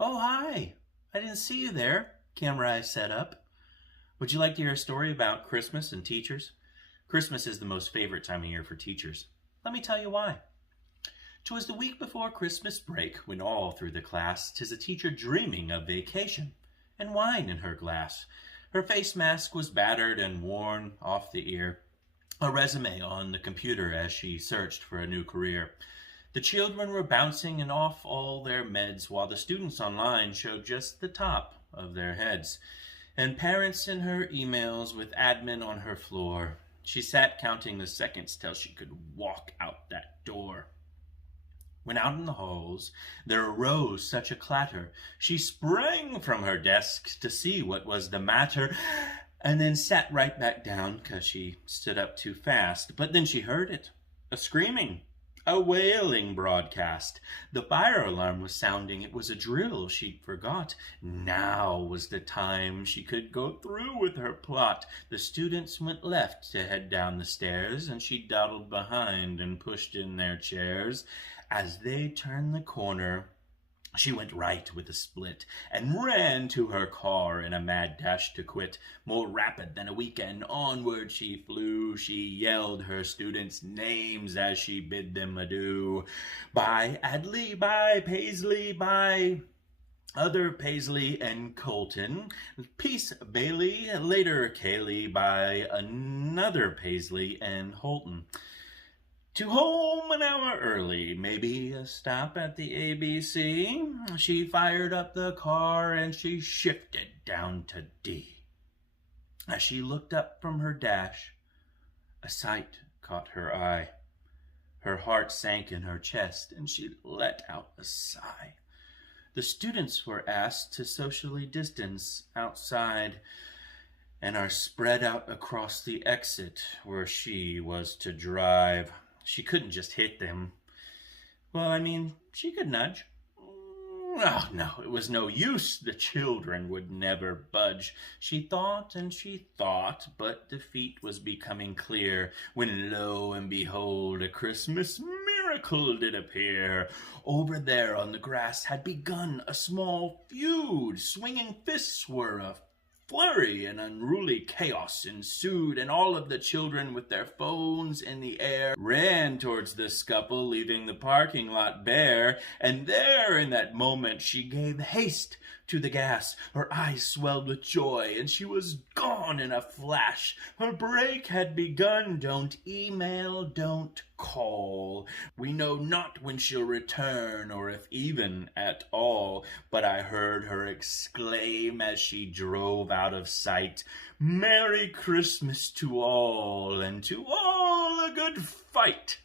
Oh, hi. I didn't see you there. Camera I set up. Would you like to hear a story about Christmas and teachers? Christmas is the most favorite time of year for teachers. Let me tell you why. 'Twas the week before Christmas break, when all through the class 'tis a teacher dreaming of vacation, and wine in her glass. Her face mask was battered and worn off the ear, a resume on the computer as she searched for a new career. The children were bouncing and off all their meds, while the students online showed just the top of their heads. And parents in her emails with admin on her floor. She sat counting the seconds till she could walk out that door. When out in the halls there arose such a clatter, she sprang from her desk to see what was the matter, and then sat right back down 'cause she stood up too fast. But then she heard it, a screaming, a wailing broadcast. The fire alarm was sounding. It was a drill she forgot. Now was the time she could go through with her plot. The students went left to head down the stairs, and she dawdled behind and pushed in their chairs. As they turned the corner, she went right with a split and ran to her car in a mad dash to quit. More rapid than a weekend, onward she flew. She yelled her students' names as she bid them adieu. Bye Adley, bye Paisley, bye other Paisley and Colton. Peace Bailey, later Kaylee, by another Paisley and Holton. To home an hour early, maybe a stop at the ABC. She fired up the car and she shifted down to D. As she looked up from her dash, a sight caught her eye. Her heart sank in her chest and she let out a sigh. The students were asked to socially distance outside and are spread out across the exit where she was to drive. She couldn't just hit them. Well, she could nudge. Oh, no, it was no use. The children would never budge. She thought and she thought, but defeat was becoming clear, when lo and behold, a Christmas miracle did appear. Over there on the grass had begun a small feud. Swinging fists were a flurry, and unruly chaos ensued, and all of the children with their phones in the air ran towards the scuffle, leaving the parking lot bare. And there in that moment she gave haste to the gas. Her eyes swelled with joy, and she was gone in a flash. Her break had begun. Don't email, don't call. We know not when she'll return, or if even at all. But I heard her exclaim as she drove out of sight, "Merry Christmas to all, and to all a good fight."